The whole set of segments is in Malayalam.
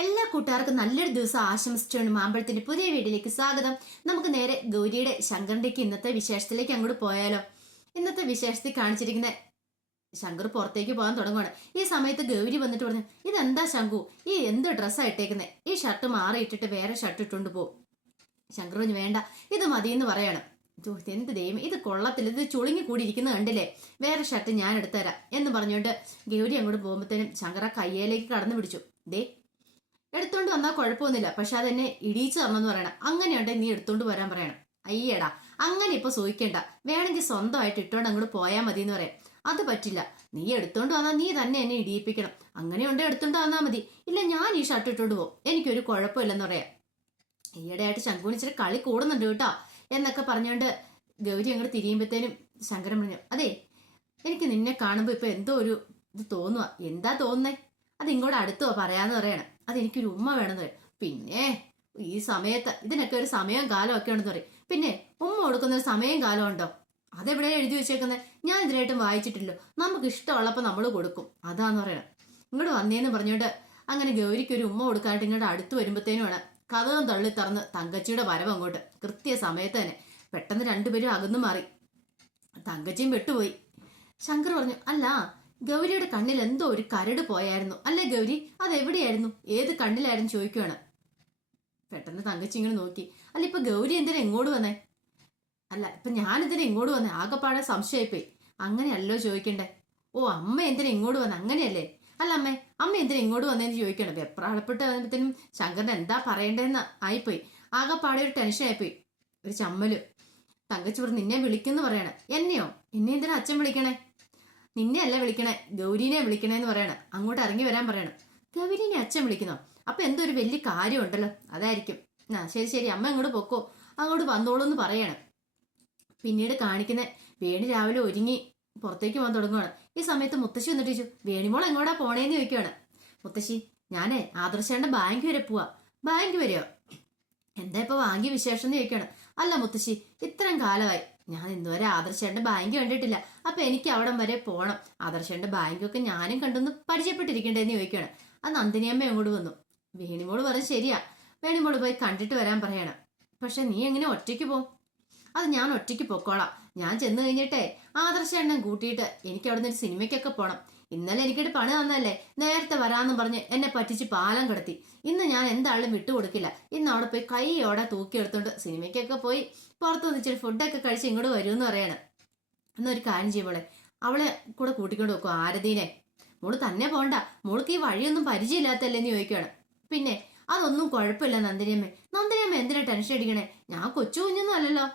എല്ലാ കൂട്ടുകാർക്കും നല്ലൊരു ദിവസം ആശംസിച്ചുകൊണ്ട് മാമ്പഴത്തിന്റെ പുതിയ വീഡിയോയിലേക്ക് സ്വാഗതം. നമുക്ക് നേരെ ഗൗരിയുടെ ശങ്കറിന്റെക്ക് ഇന്നത്തെ വിശേഷത്തിലേക്ക് അങ്ങോട്ട് പോയാലോ. ഇന്നത്തെ വിശേഷത്തിൽ കാണിച്ചിരിക്കുന്ന ശങ്കർ പുറത്തേക്ക് പോകാൻ തുടങ്ങുവാണ്. ഈ സമയത്ത് ഗൗരി വന്നിട്ട് പറഞ്ഞു, ഇതെന്താ ശങ്കു, ഈ എന്ത് ഡ്രസ്സാ ഇട്ടേക്കുന്നത്? ഈ ഷർട്ട് മാറിയിട്ടിട്ട് വേറെ ഷർട്ട് ഇട്ടുകൊണ്ട് പോകും. ശങ്കർ പറഞ്ഞു, വേണ്ട, ഇത് മതിയെന്ന് പറയണം. എന്ത് ദൈവം, ഇത് കൊള്ളത്തില്ല, ഇത് ചുളുങ്ങി കൂടി ഇരിക്കുന്നത് കണ്ടില്ലേ, വേറെ ഷർട്ട് ഞാൻ എടുത്തുതരാം എന്ന് പറഞ്ഞുകൊണ്ട് ഗൗരി അങ്ങോട്ട് പോകുമ്പോഴത്തേനും ശങ്കർ ആ കയ്യേലേക്ക് കടന്നു പിടിച്ചു. ദേ, എടുത്തോണ്ട് വന്നാൽ കുഴപ്പമൊന്നുമില്ല, പക്ഷെ അതെന്നെ ഇടിയിച്ചു തരണമെന്ന് പറയണം. അങ്ങനെയുണ്ടെങ്കിൽ നീ എടുത്തോണ്ട് വരാൻ പറയണം. അയ്യടാ, അങ്ങനെ ഇപ്പൊ സൂഹിക്കണ്ട, വേണമെങ്കിൽ സ്വന്തമായിട്ട് ഇട്ടോണ്ട് അങ്ങോട്ട് പോയാൽ മതി എന്ന് പറയാം. അത് പറ്റില്ല, നീ എടുത്തോണ്ട് വന്നാൽ നീ തന്നെ എന്നെ ഇടിയിപ്പിക്കണം. അങ്ങനെയുണ്ട് എടുത്തോണ്ട് വന്നാൽ മതി. ഇല്ല, ഞാൻ ഈ ഷർട്ട് ഇട്ടോണ്ട് പോകും, എനിക്കൊരു കുഴപ്പമില്ലെന്ന് പറയാം. ഈയിടെയായിട്ട് ശങ്കുണിച്ചിട്ട് കളി കൂടുന്നുണ്ട് കേട്ടോ എന്നൊക്കെ പറഞ്ഞുകൊണ്ട് ഗൗരി അങ്ങോട്ട് തിരിയുമ്പോഴത്തേനും ശങ്കരൻ പറഞ്ഞു, അതെ, എനിക്ക് നിന്നെ കാണുമ്പോൾ ഇപ്പൊ എന്തോ ഒരു ഇത് തോന്നുക. എന്താ തോന്നുന്നേ? അത് ഇങ്ങോട്ട് അടുത്തോ പറയാന്ന് പറയണം. അതെനിക്കൊരു ഉമ്മ വേണമെന്ന് പറയും. പിന്നെ ഈ സമയത്ത് ഇതിനൊക്കെ ഒരു സമയവും കാലവും ഒക്കെ ഉണ്ടെന്ന് പറയും. പിന്നെ ഉമ്മ കൊടുക്കുന്ന ഒരു സമയവും കാലം ഉണ്ടോ? അതെവിടെ എഴുതി വെച്ചേക്കുന്നത്? ഞാൻ ഇതിനായിട്ടും വായിച്ചിട്ടില്ലോ. നമുക്ക് ഇഷ്ടമുള്ളപ്പോൾ നമ്മൾ കൊടുക്കും, അതാന്ന് പറയണം. ഇങ്ങോട്ട് വന്നേന്ന് പറഞ്ഞുകൊണ്ട് അങ്ങനെ ഗൗരിക്ക് ഒരു ഉമ്മ കൊടുക്കാനായിട്ട് ഇങ്ങോട്ട് അടുത്ത് വരുമ്പോഴത്തേനുമാണ് കഥകം തള്ളി തുറന്ന് തങ്കച്ചിയുടെ വരവ് അങ്ങോട്ട് കൃത്യ സമയത്ത് തന്നെ. പെട്ടെന്ന് രണ്ടുപേരും അകന്നു മാറി. തങ്കച്ചിയും പെട്ടുപോയി. ശങ്കർ പറഞ്ഞു, അല്ല, ഗൗരിയുടെ കണ്ണിൽ എന്തോ ഒരു കരട് പോയായിരുന്നു അല്ലേ ഗൗരി? അതെവിടെയായിരുന്നു, ഏത് കണ്ണിലായിരുന്നു ചോദിക്കുവാണ്. പെട്ടെന്ന് തങ്കച്ചി ഇങ്ങനെ നോക്കി. അല്ല, ഇപ്പൊ ഗൗരി എന്തിനാ ഇങ്ങോട്ട് വന്നേ? അല്ല, ഇപ്പൊ ഞാനെന്തിനാ ഇങ്ങോട്ട് വന്നേ? ആകെപ്പാടെ സംശയമായിപ്പോയി. അങ്ങനെയല്ലോ ചോദിക്കണ്ടേ. ഓ, അമ്മ എന്തിനാ ഇങ്ങോട്ട് വന്നേ, അങ്ങനെയല്ലേ? അല്ല അമ്മേ, അമ്മ എന്തിനാ ഇങ്ങോട്ട് വന്നേന്ന് ചോദിക്കണം. വെപ്രാളപ്പെട്ട് വന്നപ്പോഴത്തേനും ശങ്കരൻ എന്താ പറയണ്ടേന്ന് ആയിപ്പോയി. ആകെപ്പാടെ ഒരു ടെൻഷൻ ആയിപ്പോയി, ഒരു ചമ്മല്. തങ്കച്ചി പറഞ്ഞു, നിന്നെ വിളിക്കുന്നു പറയണേ. എന്നെയോ? എന്നെ എന്തിനാ അച്ഛൻ വിളിക്കണേ? നിന്നെ അല്ല വിളിക്കണേ, ഗൗരീനെ വിളിക്കണേന്ന് പറയണം. അങ്ങോട്ട് ഇറങ്ങി വരാൻ പറയണം. ഗൗരീനെ അച്ഛൻ വിളിക്കുന്നോ? അപ്പൊ എന്തോ ഒരു വലിയ കാര്യം ഉണ്ടല്ലോ, അതായിരിക്കും. ആ ശരി ശരി, അമ്മ അങ്ങോട്ട് പൊക്കോ, അങ്ങോട്ട് വന്നോളൂ എന്ന് പറയണം. പിന്നീട് കാണിക്കുന്ന വേണി രാവിലെ ഒരുങ്ങി പുറത്തേക്ക് പോകാൻ തുടങ്ങുവാണ്. ഈ സമയത്ത് മുത്തശ്ശി വന്നിട്ട് ചോദിച്ചു, വേണിമോൾ എങ്ങോട്ടാ പോണേന്ന് ചോദിക്കുവാണ്. മുത്തശ്ശി, ഞാനേ ആദർശേണ്ട ബാങ്ക് വരെ പോവാ. ബാങ്ക് വരെയോ? എന്താ ഇപ്പൊ വാങ്ങിയ വിശേഷം എന്ന് ചോദിക്കാണ്. അല്ല മുത്തശ്ശി, ഇത്രയും കാലമായി ഞാൻ ഇന്നുവരെ ആദർശേണ്ട ബാങ്ക് കണ്ടിട്ടില്ല. അപ്പൊ എനിക്ക് അവിടം വരെ പോണം. ആദർശേണ്ട ബാങ്കൊക്കെ ഞാനും കണ്ടൊന്ന് പരിചയപ്പെട്ടിരിക്കണ്ടേന്ന് ചോദിക്കുകയാണ്. ആ നന്ദിനിയമ്മ അങ്ങോട്ട് വന്നു. വേണിമോള് പറഞ്ഞു, ശരിയാ, വേണിമോള് പോയി കണ്ടിട്ട് വരാൻ പറയണം. പക്ഷെ നീ എങ്ങനെ ഒറ്റയ്ക്ക് പോകും? അത് ഞാൻ ഒറ്റയ്ക്ക് പൊക്കോളാം. ഞാൻ ചെന്ന് കഴിഞ്ഞിട്ടേ ആദർശേണ്ണൻ കൂട്ടിയിട്ട് എനിക്ക് അവിടെ നിന്ന് ഒരു സിനിമയ്ക്കൊക്കെ പോണം. ഇന്നലെ എനിക്കൊരു പണി തന്നല്ലേ, നേരത്തെ വരാമെന്ന് പറഞ്ഞ് എന്നെ പറ്റിച്ച് പാലം കിടത്തി. ഇന്ന് ഞാൻ എന്താളും വിട്ടുകൊടുക്കില്ല. ഇന്ന് അവിടെ പോയി കൈയോടെ തൂക്കിയെടുത്തോണ്ട് സിനിമയ്ക്കൊക്കെ പോയി പുറത്തു നിന്ന് ഇച്ചിരി ഫുഡൊക്കെ കഴിച്ച് ഇങ്ങോട്ട് വരുമെന്ന് പറയാണ്. എന്നൊരു കാര്യം ചെയ്യുമ്പോളെ അവളെ കൂടെ കൂട്ടിക്കൊണ്ട് വെക്കും, ആരതീനെ. മോള് തന്നെ പോണ്ട, മോൾക്ക് ഈ വഴിയൊന്നും പരിചയമില്ലാത്തല്ലേന്ന് ചോദിക്കുകയാണ്. പിന്നെ അതൊന്നും കുഴപ്പമില്ല നന്ദിനിയമ്മേ. നന്ദിനിയമ്മ എന്തിനാ ടെൻഷൻ അടിക്കണേ? ഞാൻ കൊച്ചു കുഞ്ഞൊന്നും അല്ലല്ലോ,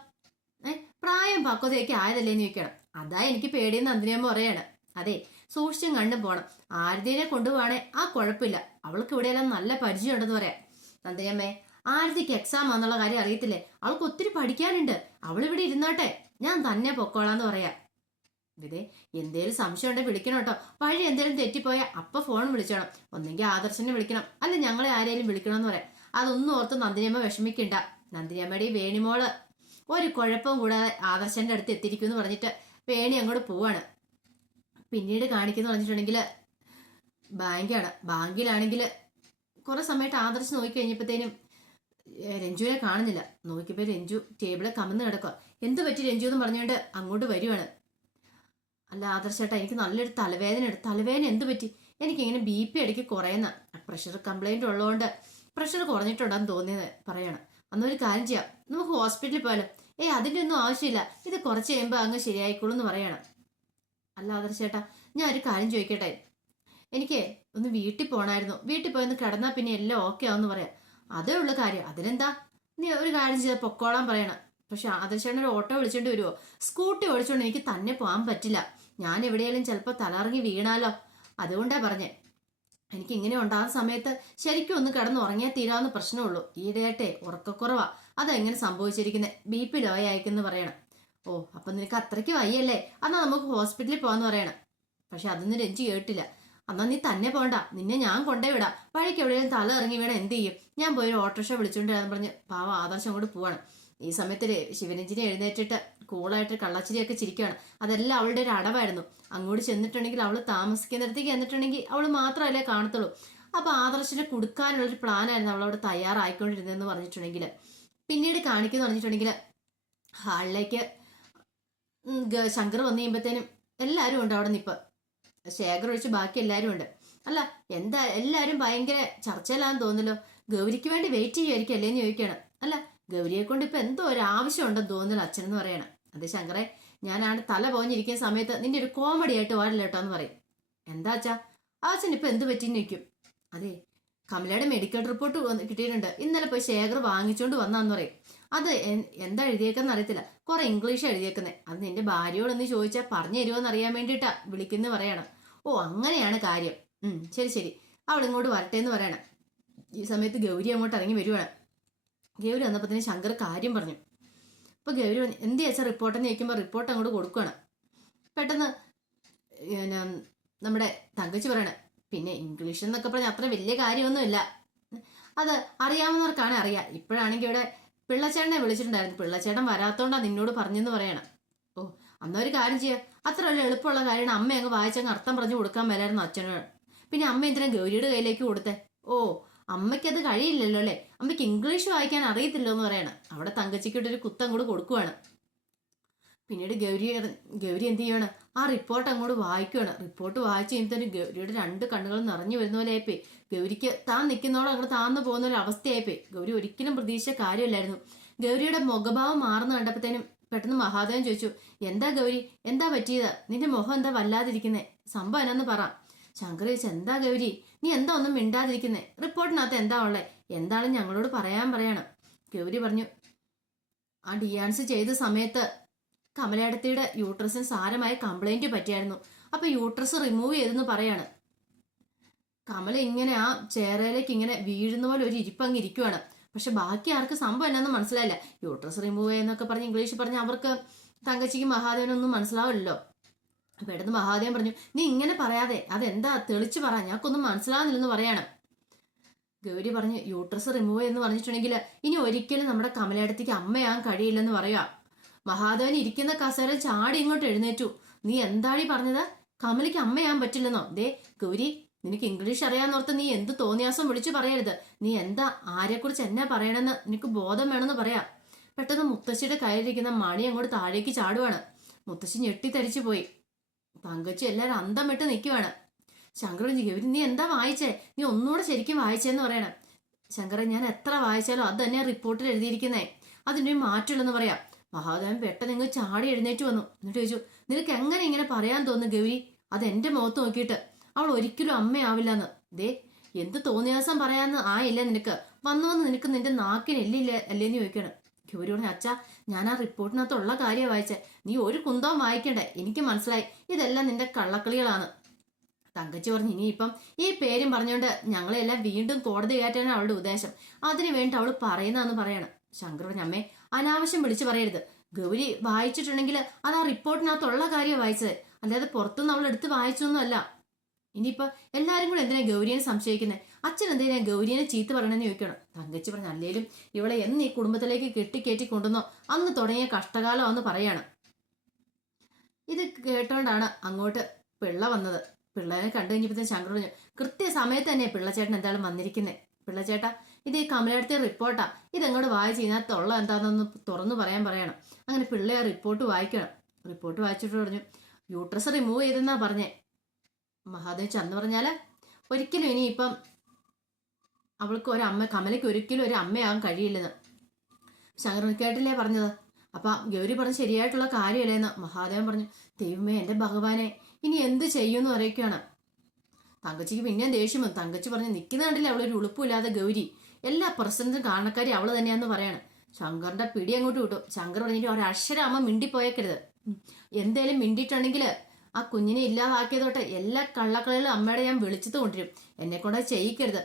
പ്രായം പക്വതയൊക്കെ ആയതല്ലേന്ന് ചോദിക്കണം. അതാ എനിക്ക് പേടിയെന്ന് നന്ദിനിയമ്മ പറയാണ്. അതെ, സൂക്ഷിച്ചും കണ്ടും പോണം. ആരതിനെ കൊണ്ടുപോവാണേ ആ കുഴപ്പമില്ല, അവൾക്ക് ഇവിടെയെല്ലാം നല്ല പരിചയം ഉണ്ടെന്ന് പറയാം. നന്ദിനിയമ്മേ, ആരതിക്ക് എക്സാം ആണെന്നുള്ള കാര്യം അറിയത്തില്ലേ? അവൾക്ക് ഒത്തിരി പഠിക്കാനുണ്ട്. അവളിവിടെ ഇരുന്നോട്ടെ, ഞാൻ തന്നെ പൊക്കോളാന്ന് പറയാം. ഇതേ, എന്തേലും സംശയം ഉണ്ടെങ്കിൽ വിളിക്കണം കേട്ടോ. വഴി എന്തേലും തെറ്റിപ്പോയാൽ അപ്പൊ ഫോൺ വിളിച്ചോണം. ഒന്നെങ്കിൽ ആദർശനെ വിളിക്കണം, അല്ല ഞങ്ങളെ ആരെങ്കിലും വിളിക്കണം എന്ന് പറയാം. അതൊന്നും ഓർത്ത് നന്ദിനിയമ്മ വിഷമിക്കണ്ട. നന്ദിനിയമ്മയുടെ ഈ വേണിമോള് ഒരു കുഴപ്പവും കൂടാതെ ആദർശന്റെ അടുത്ത് എത്തിയിരിക്കും എന്ന് പറഞ്ഞിട്ട് വേണി അങ്ങോട്ട് പോവാണ്. പിന്നീട് കാണിക്കുന്ന പറഞ്ഞിട്ടുണ്ടെങ്കിൽ ബാങ്കാണ്. ബാങ്കിലാണെങ്കിൽ കുറെ സമയത്ത് ആദർശ് നോക്കി കഴിഞ്ഞപ്പോഴത്തേനും രഞ്ജുവിനെ കാണുന്നില്ല. നോക്കിയപ്പോൾ രഞ്ജു ടേബിളെ കമന്ന് കിടക്കുക. എന്ത് പറ്റി രഞ്ജു എന്ന് പറഞ്ഞുകൊണ്ട് അങ്ങോട്ട് വരുവാണ്. അല്ല ആദർശേട്ടാ, എനിക്ക് നല്ലൊരു തലവേദന എടുത്തു. തലവേദന എന്ത് പറ്റി? എനിക്കിങ്ങനെ BP ഇടയ്ക്ക് കുറയുന്ന, പ്രഷർ കംപ്ലൈന്റ് ഉള്ളതുകൊണ്ട് പ്രഷർ കുറഞ്ഞിട്ടുണ്ടെന്ന് തോന്നിയത് പറയണം. അന്നൊരു കാര്യം ചെയ്യാം, നമുക്ക് ഹോസ്പിറ്റലിൽ പോയാലോ? അതിൻ്റെ ഒന്നും ആവശ്യമില്ല, ഇത് കുറച്ച് കഴിയുമ്പോൾ അങ്ങ് ശരിയായിക്കോളൂ എന്ന് പറയണം. അല്ല ആദർശേട്ടാ, ഞാൻ ഒരു കാര്യം ചോദിക്കട്ടെ, എനിക്ക് ഒന്ന് വീട്ടിൽ പോകണമായിരുന്നു. വീട്ടിൽ പോയൊന്ന് കിടന്നാൽ പിന്നെ എല്ലാം ഓക്കെ ആവെന്ന് പറയാം. അതേ ഉള്ള കാര്യം, അതിനെന്താ? നീ ഒരു കാര്യം ചെയ്താൽ പൊക്കോളാൻ പറയണം. പക്ഷെ ആദർശേട്ടൻ ഒരു ഓട്ടോ വിളിച്ചോണ്ട് വരുമോ? സ്കൂട്ടി ഓടിച്ചോണ്ട് എനിക്ക് തന്നെ പോകാൻ പറ്റില്ല. ഞാൻ എവിടെയാലും ചിലപ്പോൾ തലറങ്ങി വീണാലോ, അതുകൊണ്ടാ പറഞ്ഞേ. എനിക്ക് ഇങ്ങനെ ഉണ്ടാകുന്ന സമയത്ത് ശരിക്കും ഒന്ന് കിടന്ന് ഉറങ്ങിയാൽ തീരാവുന്ന പ്രശ്നമുള്ളൂ. ഈയിടെയായിട്ടെ ഉറക്കക്കുറവാ, അതെങ്ങനെ സംഭവിച്ചിരിക്കുന്നത്? BP ലോ ആയിക്കെന്ന് പറയണം. ഓ, അപ്പൊ നിനക്ക് അത്രയ്ക്ക് വയ്യല്ലേ? എന്നാ നമുക്ക് ഹോസ്പിറ്റലിൽ പോകാന്ന് പറയണം. പക്ഷെ അതൊന്നും രഞ്ജി കേട്ടില്ല. എന്നാ നീ തന്നെ പോണ്ട, നിന്നെ ഞാൻ കൊണ്ടേ വിടാം. വഴിക്ക് എവിടെയും തല ഇറങ്ങി വീണ എന്ത് ചെയ്യും? ഞാൻ പോയി ഒരു ഓട്ടോറിക്ഷ വിളിച്ചോണ്ടാന്ന് പറഞ്ഞ് പാവ ആദർശം അങ്ങോട്ട് പോവാണ്. ഈ സമയത്ത് ശിവരഞ്ജിനെ എഴുന്നേറ്റിട്ട് കൂളായിട്ട് കള്ളച്ചിരിയൊക്കെ ചിരിക്കുകയാണ്. അതെല്ലാം അവളുടെ ഒരു അടവായിരുന്നു. അങ്ങോട്ട് ചെന്നിട്ടുണ്ടെങ്കിൽ അവൾ താമസിക്കുന്നിടത്തേക്ക് എന്നിട്ടുണ്ടെങ്കിൽ അവൾ മാത്രമല്ലേ കാണത്തുള്ളൂ. അപ്പൊ ആദർശിനെ കൊടുക്കാനുള്ളൊരു പ്ലാനായിരുന്നു അവളവിടെ തയ്യാറായിക്കൊണ്ടിരുന്നതെന്ന് പറഞ്ഞിട്ടുണ്ടെങ്കിൽ പിന്നീട് കാണിക്കുന്നു പറഞ്ഞിട്ടുണ്ടെങ്കിൽ ഹാളിലേക്ക് ശങ്കർ വന്നു കഴിയുമ്പോഴത്തേനും എല്ലാവരും ഉണ്ട് അവിടെ നിപ്പ്. ശേഖർ ഒഴിച്ച് ബാക്കി എല്ലാവരും ഉണ്ട്. അല്ല എന്താ എല്ലാവരും ഭയങ്കര ചർച്ചയിലാന്ന് തോന്നല്ലോ. ഗൗരിക്ക് വേണ്ടി വെയിറ്റ് ചെയ്യുമായിരിക്കും അല്ലേന്ന് ചോദിക്കണം. അല്ല ഗൗരിയെ കൊണ്ട് ഇപ്പൊ എന്തോ ഒരു ആവശ്യം ഉണ്ടെന്ന് തോന്നുന്നല്ലോ അച്ഛനെന്ന് പറയണം. അതെ ശങ്കറെ, ഞാനാണ് തല പോഞ്ഞിരിക്കുന്ന സമയത്ത് നിന്റെ ഒരു കോമഡി ആയിട്ട് പാടില്ല കേട്ടോ എന്ന് പറയും. എന്താ അച്ഛാ അച്ഛൻ ഇപ്പൊ എന്ത് പറ്റിന്ന് ചോദിക്കും. അതെ കമലയുടെ മെഡിക്കൽ റിപ്പോർട്ട് കിട്ടിയിട്ടുണ്ട്, ഇന്നലെ പോയി ശേഖർ വാങ്ങിച്ചോണ്ട് വന്നാന്ന് പറയും. അത് എന്താ എഴുതിയേക്കെന്ന് അറിയത്തില്ല, കുറെ ഇംഗ്ലീഷ് എഴുതിയേക്കുന്നത്. അത് നിന്റെ ഭാര്യയോടൊന്ന് ചോദിച്ചാൽ പറഞ്ഞു തരുമോന്ന് അറിയാൻ വേണ്ടിയിട്ടാ വിളിക്കുന്ന പറയണം. ഓ അങ്ങനെയാണ് കാര്യം. ശരി ശരി, അവൾ ഇങ്ങോട്ട് വരട്ടെ എന്ന് പറയണം. ഈ സമയത്ത് ഗൗരി അങ്ങോട്ട് ഇറങ്ങി വരുവാണ്. ഗൗരി വന്നപ്പോഴത്തേന് ശങ്കർ കാര്യം പറഞ്ഞു. അപ്പൊ ഗൗരി എന്ത് ചോദിച്ചാൽ റിപ്പോർട്ടെന്ന് ചോദിക്കുമ്പോൾ റിപ്പോർട്ട് അങ്ങോട്ട് കൊടുക്കുകയാണ്. പെട്ടെന്ന് നമ്മുടെ തങ്കച്ചി പറയണം, പിന്നെ ഇംഗ്ലീഷ് എന്നൊക്കെ പറഞ്ഞാൽ അത്ര വലിയ കാര്യമൊന്നുമില്ല, അത് അറിയാവുന്നവർക്കാണ് അറിയാം. ഇപ്പോഴാണെങ്കിൽ ഇവിടെ പിള്ളച്ചേട്ടനെ വിളിച്ചിട്ടുണ്ടായിരുന്നു, പിള്ളച്ചേട്ടൻ വരാത്തോണ്ടാ നിന്നോട് പറഞ്ഞെന്ന് പറയണം. ഓ അന്നൊരു കാര്യം ചെയ്യാം, അത്ര വലിയ എളുപ്പമുള്ള കാര്യമാണ്. അമ്മ അങ്ങ് വായിച്ചങ്ങ് അർത്ഥം പറഞ്ഞു കൊടുക്കാൻ മേലായിരുന്നു അച്ഛനോട്. പിന്നെ അമ്മ എന്തിനാ ഗൗരിയുടെ കയ്യിലേക്ക് കൊടുത്തേ? ഓ അമ്മയ്ക്കത് കഴിയില്ലല്ലോ അല്ലേ, അമ്മയ്ക്ക് ഇംഗ്ലീഷ് വായിക്കാൻ അറിയത്തില്ലോ എന്ന് പറയണം. അവിടെ തങ്കച്ചിക്കൊട്ടൊരു കുത്തം കൂടെ കൊടുക്കുവാണ്. പിന്നീട് ഗൗരി എന്ത് ചെയ്യാണ്, ആ റിപ്പോർട്ട് അങ്ങോട്ട് വായിക്കുകയാണ്. റിപ്പോർട്ട് വായിച്ചു കഴിയുമ്പോൾ ഗൗരിയുടെ രണ്ട് കണ്ണുകളും നിറഞ്ഞു വരുന്ന പോലെ ആയിപ്പോയി. ഗൗരിക്ക് താൻ നിൽക്കുന്നതോടെ അങ്ങോട്ട് താന്നു പോകുന്ന ഒരു അവസ്ഥയായിപ്പോയി. ഗൗരി ഒരിക്കലും പ്രതീക്ഷിച്ച കാര്യമില്ലായിരുന്നു. ഗൗരിയുടെ മുഖഭാവം മാറുന്ന കണ്ടപ്പോഴത്തേനും പെട്ടെന്ന് മഹാദേവൻ ചോദിച്ചു, എന്താ ഗൗരി, എന്താ പറ്റിയത്? നിന്റെ മുഖം എന്താ വല്ലാതിരിക്കുന്നേ? സംഭവം എന്നാന്ന് പറ. ശങ്കർ ചോദിച്ചു, എന്താ ഗൗരി നീ എന്താ ഒന്നും മിണ്ടാതിരിക്കുന്നേ? റിപ്പോർട്ടിനകത്ത് എന്താ ഉള്ളേ? എന്താണ് ഞങ്ങളോട് പറയണം. ഗൗരി പറഞ്ഞു, ആ ഡിയാൻസ് ചെയ്ത സമയത്ത് കമലേടത്തിയുടെ യൂട്രസിന് സാരമായ കംപ്ലൈന്റ് പറ്റിയായിരുന്നു. അപ്പൊ യൂട്രസ് റിമൂവ് ചെയ്തെന്ന് പറയാണ്. കമല ഇങ്ങനെ ആ ചേറയിലേക്ക് ഇങ്ങനെ വീഴുന്ന പോലെ ഒരു ഇരിപ്പങ്ങ് ഇരിക്കുവാണ്. പക്ഷെ ബാക്കി ആർക്ക് സംഭവം എന്നാന്ന് മനസ്സിലായില്ല. യൂട്രസ് റിമൂവ് ചെയ്യുന്നൊക്കെ പറഞ്ഞ് ഇംഗ്ലീഷ് പറഞ്ഞ് അവർക്ക് തങ്കച്ചിക്ക് മഹാദേവനൊന്നും മനസ്സിലാവില്ലല്ലോ. പെട്ടെന്ന് മഹാദേവൻ പറഞ്ഞു, നീ ഇങ്ങനെ പറയാതെ അതെന്താ തെളിച്ചു പറ, ഞങ്ങൾക്കൊന്നും മനസ്സിലാവുന്നില്ലെന്ന് പറയാണ്. ഗൗരി പറഞ്ഞു, യൂട്രസ് റിമൂവ് എന്ന് പറഞ്ഞിട്ടുണ്ടെങ്കിൽ ഇനി ഒരിക്കലും നമ്മുടെ കമലേടത്തേക്ക് അമ്മയാകാൻ കഴിയില്ലെന്ന് പറയാ. മഹാദേവൻ ഇരിക്കുന്ന കസേര ചാടി ഇങ്ങോട്ട് എഴുന്നേറ്റു. നീ എന്താടി പറഞ്ഞത്? കമലിക്ക് അമ്മയാൻ പറ്റില്ലെന്നോ? ദേ ഗൗരി, നിനക്ക് ഇംഗ്ലീഷ് അറിയാന്നോർത്ത് നീ എന്ത് തോന്നിയാസം വിളിച്ചു പറയരുത്. നീ എന്താ ആരെക്കുറിച്ച് എന്നാ പറയണമെന്ന് നിനക്ക് ബോധം വേണമെന്ന് പറയാ. പെട്ടെന്ന് മുത്തശ്ശിയുടെ കയ്യിലിരിക്കുന്ന മണി അങ്ങോട്ട് താഴേക്ക് ചാടുവാണ്. മുത്തശ്ശി ഞെട്ടിത്തരിച്ചു പോയി. തങ്കച്ചി എല്ലാവരും അന്തം വിട്ട് നിൽക്കുവാണ്. ശങ്കരൻ, ഗൗരി നീ എന്താ വായിച്ചേ? നീ ഒന്നുകൂടെ ശരിക്കും വായിച്ചേന്ന് പറയണം. ശങ്കരൻ, ഞാൻ എത്ര വായിച്ചാലും അത് തന്നെയാ റിപ്പോർട്ടിൽ എഴുതിയിരിക്കുന്നേ, അതിൻ്റെ മാറ്റമില്ലെന്ന് പറയാം. മഹാദേവൻ പെട്ടെന്ന് നിങ്ങൾ ചാടി എഴുന്നേറ്റ് വന്നു. എന്നിട്ട് ചോദിച്ചു, നിനക്ക് എങ്ങനെ ഇങ്ങനെ പറയാൻ തോന്നുന്നു ഗൗരി? അത് എന്റെ മുഖത്ത് നോക്കിയിട്ട്. അവൾ ഒരിക്കലും അമ്മയാവില്ലെന്ന്. ദേ എന്ത് തോന്നിയാസം പറയാന്ന് ആയില്ല നിനക്ക്. വന്നു നിനക്ക് നിന്റെ നാക്കിന് എല്ലില്ല അല്ലേന്ന് ചോദിക്കണം. ഗൗരി പറഞ്ഞു, അച്ഛാ ഞാൻ ആ റിപ്പോർട്ടിനകത്തുള്ള കാര്യം വായിച്ചേ, നീ ഒരു കുന്തവും വായിക്കണ്ടേ, എനിക്ക് മനസ്സിലായി ഇതെല്ലാം നിന്റെ കള്ളക്കളികളാണ്. തങ്കച്ചി പറഞ്ഞു, ഇനിയിപ്പം ഈ പേരും പറഞ്ഞുകൊണ്ട് ഞങ്ങളെല്ലാം വീണ്ടും കോടതി കയറ്റാനാണ് അവളുടെ ഉദ്ദേശം, അതിനു വേണ്ടി അവൾ പറയുന്നതെന്ന് പറയണം. ശങ്കർ പറഞ്ഞു, അമ്മേ അനാവശ്യം വിളിച്ചു പറയരുത്. ഗൗരി വായിച്ചിട്ടുണ്ടെങ്കിൽ അത് ആ റിപ്പോർട്ടിനകത്തുള്ള കാര്യം വായിച്ചത്, അല്ലാതെ പുറത്തുനിന്ന് അവൾ എടുത്ത് വായിച്ചൊന്നുമല്ല. ഇനിയിപ്പോ എല്ലാരും കൂടെ എന്തിനാ ഗൗരിയെ സംശയിക്കുന്നത്? അച്ഛൻ എന്തിനാ ഗൗരിയെ ചീത്ത പറയണമെന്ന് ചോദിക്കണം. തങ്കച്ചി പറഞ്ഞു, അല്ലേലും ഇവളെ എന്ന് ഈ കുടുംബത്തിലേക്ക് കെട്ടിക്കയറ്റി കൊണ്ടുവന്നോ അന്ന് തുടങ്ങിയ കഷ്ടകാലമാണെന്ന് പറയാണ്. ഇത് കേട്ടോണ്ടാണ് അങ്ങോട്ട് പിള്ള വന്നത്. പിള്ളേനെ കണ്ടു കഴിഞ്ഞപ്പോഴത്തേന് ശങ്കർ പറഞ്ഞു, കൃത്യസമയത്ത് തന്നെ പിള്ളച്ചേട്ടൻ എന്തായാലും വന്നിരിക്കുന്നേ. പിള്ളച്ചേട്ടാ, ഇത് ഈ കമലെടുത്ത റിപ്പോർട്ടാ, ഇതെങ്ങോട്ട് വായിച്ച് ഇതിനകത്തുള്ള എന്താണെന്നൊന്ന് തുറന്നു പറയണം. അങ്ങനെ പിള്ളയെ റിപ്പോർട്ട് വായിക്കണം. റിപ്പോർട്ട് വായിച്ചിട്ട് പറഞ്ഞു, യൂട്രസ് റിമൂവ് ചെയ്തെന്നാ പറഞ്ഞേ. മഹാദേവ് ചന്ന് പറഞ്ഞാല് ഒരിക്കലും ഇനിയിപ്പം അവൾക്ക് കമലയ്ക്ക് ഒരിക്കലും ഒരു അമ്മയാകാൻ കഴിയില്ലെന്ന്. ശങ്കർ കേട്ടില്ലേ പറഞ്ഞത്? അപ്പൊ ഗൗരി പറഞ്ഞ് ശരിയായിട്ടുള്ള കാര്യമല്ലേന്ന് മഹാദേവൻ പറഞ്ഞു. ദൈവമേ എന്റെ ഭഗവാനെ, ഇനി എന്ത് ചെയ്യുമെന്ന് അറിയിക്കുകയാണ്. തങ്കച്ചിക്ക് പിന്നെയും ദേഷ്യം വന്നു. തങ്കച്ചി പറഞ്ഞു, നിൽക്കുന്ന കണ്ടില്ലേ അവളൊരു ഉളുപ്പില്ലാതെ ഗൗരി, എല്ലാ പ്രശ്നത്തിനും കാരണക്കാരി അവള് തന്നെയാന്ന് പറയാണ്. ശങ്കറിന്റെ പിടി അങ്ങോട്ട് വിട്ടു. ശങ്കർ പറഞ്ഞിട്ട് ഒരക്ഷരം അമ്മ മിണ്ടിപ്പോയേക്കരുത്. എന്തേലും മിണ്ടിയിട്ടുണ്ടെങ്കിൽ ആ കുഞ്ഞിനെ ഇല്ലാതാക്കിയതോട്ടെ എല്ലാ കള്ളക്കളികളും അമ്മയുടെ ഞാൻ വിളിച്ചത് കൊണ്ടുവരും. എന്നെ കൊണ്ട് ചെയ്യിക്കരുത്.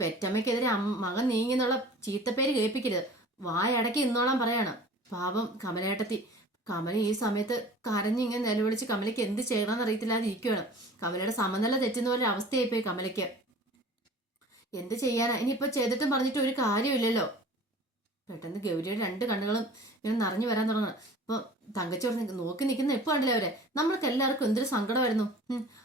പെറ്റമ്മയ്ക്കെതിരെ മകൻ നീങ്ങിന്നുള്ള ചീത്തപ്പേര് കേൾപ്പിക്കരുത്. വായടക്കി ഇന്നോളാൻ പറയാണ്. പാപം കമലേട്ടത്തി. കമല ഈ സമയത്ത് കരഞ്ഞിങ്ങനെ നിലവിളിച്ച് കമലയ്ക്ക് എന്ത് ചെയ്യണമെന്ന് അറിയത്തില്ലാതെ ഇരിക്കുകയാണ്. കമലയുടെ സമനില തെറ്റുന്ന പോലെ അവസ്ഥയായിപ്പോയി കമലയ്ക്ക്. എന്ത് ചെയ്യാനാ? ഇനിയിപ്പോ ചെയ്തിട്ടും പറഞ്ഞിട്ട് ഒരു കാര്യമില്ലല്ലോ. പെട്ടെന്ന് ഗൗരിയുടെ രണ്ട് കണ്ണുകളും ഇങ്ങനെ നിറഞ്ഞു വരാൻ തുടങ്ങണം. ഇപ്പൊ തങ്കച്ചി പറഞ്ഞ്, നോക്കി നിൽക്കുന്ന എപ്പോ കണ്ടില്ലേ അവരെ? നമ്മൾക്ക് എല്ലാവർക്കും എന്തൊരു സങ്കടമായിരുന്നു.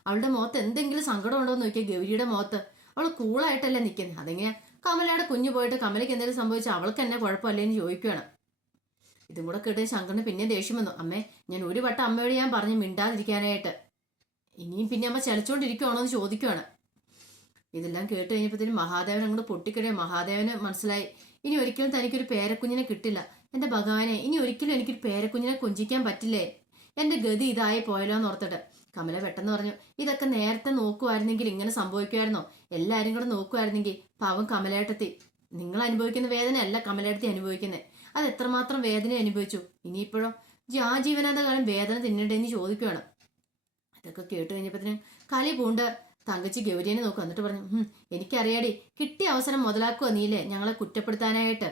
അവളുടെ മുഖത്ത് എന്തെങ്കിലും സങ്കടം ഉണ്ടോ എന്ന് നോക്കിയാൽ ഗൗരിയുടെ മുഖത്ത് അവള് കൂളായിട്ടല്ലേ നിൽക്കുന്നത്. അതെങ്ങനെയാ കമലയുടെ കുഞ്ഞു പോയിട്ട് കമലയ്ക്ക് എന്തെങ്കിലും സംഭവിച്ചാൽ അവൾക്ക് എന്നെ കുഴപ്പമല്ലേന്ന് ചോദിക്കുകയാണ്. ഇതും കൂടെ കേട്ട് ശങ്കറിന് പിന്നെ ദേഷ്യം വന്നു. അമ്മേ, ഞാൻ ഒരു വട്ടം അമ്മയോട് ഞാൻ പറഞ്ഞു മിണ്ടാതിരിക്കാനായിട്ട്, ഇനിയും പിന്നെ അമ്മ ചലിച്ചോണ്ടിരിക്കുവാണോ എന്ന് ചോദിക്കുവാണ്. ഇതെല്ലാം കേട്ട് കഴിഞ്ഞപ്പോഴത്തേനും മഹാദേവൻ അങ്ങോട്ട് പൊട്ടിക്കഴിയ. മഹാദേവന് മനസ്സിലായി ഇനി ഒരിക്കലും തനിക്കൊരു പേരക്കുഞ്ഞിനെ കിട്ടില്ല. എന്റെ ഭഗവാനെ, ഇനി ഒരിക്കലും എനിക്കൊരു പേരക്കുഞ്ഞിനെ കൊഞ്ചിക്കാൻ പറ്റില്ലേ, എന്റെ ഗതി ഇതായി പോയല്ലോ എന്ന് ഓർത്തിട്ട് കമല പെട്ടെന്ന് പറഞ്ഞു, ഇതൊക്കെ നേരത്തെ നോക്കുമായിരുന്നെങ്കിൽ ഇങ്ങനെ സംഭവിക്കുമായിരുന്നോ? എല്ലാരും കൂടെ നോക്കുമായിരുന്നെങ്കിൽ പാവം കമലേട്ടത്തി, നിങ്ങൾ അനുഭവിക്കുന്ന വേദനയല്ല കമലേട്ടത്തി അനുഭവിക്കുന്നത്. അത് എത്രമാത്രം വേദന അനുഭവിച്ചു. ഇനിയിപ്പോഴോ ജീവനാന്ത കാലം വേദന തിന്നണ്ടേന്ന് ചോദിക്കുകയാണ്. അതൊക്കെ കേട്ട് കഴിഞ്ഞപ്പോഴത്തേനും കലി പൂണ്ട് തങ്കച്ചി ഗൗരിയെ നോക്കും. എന്നിട്ട് പറഞ്ഞു, എനിക്കറിയാടി, കിട്ടിയ അവസരം മുതലാക്കുക നീല്ലേ ഞങ്ങളെ കുറ്റപ്പെടുത്താനായിട്ട്,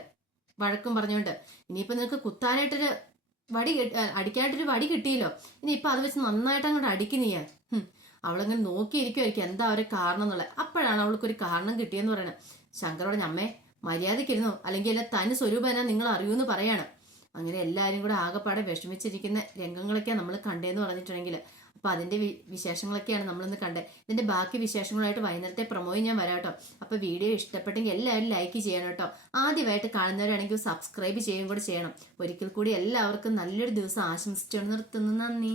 വഴക്കും പറഞ്ഞുകൊണ്ട്. ഇനിയിപ്പോ നിനക്ക് കുത്താനായിട്ടൊരു വടി, അടിക്കാനായിട്ടൊരു വടി കിട്ടിയല്ലോ, ഇനിയിപ്പൊ അത് വെച്ച് നന്നായിട്ട് അങ്ങോട്ട് അടിക്കുന്നീയ. അവളങ്ങനെ നോക്കിയിരിക്കുമായിരിക്കും എന്താ ഒരു കാരണം എന്നുള്ളത്. അപ്പോഴാണ് അവൾക്കൊരു കാരണം കിട്ടിയെന്ന് പറയുന്നത്. ശങ്കരോട് അമ്മേ മര്യാദക്കിരുന്നു, അല്ലെങ്കിൽ അല്ല തനി സ്വരൂപന നിങ്ങൾ അറിയൂന്ന് പറയാണ്. അങ്ങനെ എല്ലാവരും കൂടെ ആകെപ്പാടെ വിഷമിച്ചിരിക്കുന്ന രംഗങ്ങളൊക്കെയാണ് നമ്മൾ കണ്ടേന്ന് പറഞ്ഞിട്ടുണ്ടെങ്കിൽ. അപ്പൊ അതിന്റെ വിശേഷങ്ങളൊക്കെയാണ് നമ്മളിന്ന് കണ്ടത്. ഇതിന്റെ ബാക്കി വിശേഷങ്ങളായിട്ട് വൈകുന്നേരത്തെ പ്രൊമോയും ഞാൻ വരാം കേട്ടോ. അപ്പൊ വീഡിയോ ഇഷ്ടപ്പെട്ടെങ്കിൽ എല്ലാവരും ലൈക്ക് ചെയ്യണം കേട്ടോ. ആദ്യമായിട്ട് കാണുന്നവരാണെങ്കിൽ സബ്സ്ക്രൈബ് ചെയ്യുകയും കൂടി ചെയ്യണം. ഒരിക്കൽ കൂടി എല്ലാവർക്കും നല്ലൊരു ദിവസം ആശംസിച്ചു നിർത്തുന്നു. നന്ദി.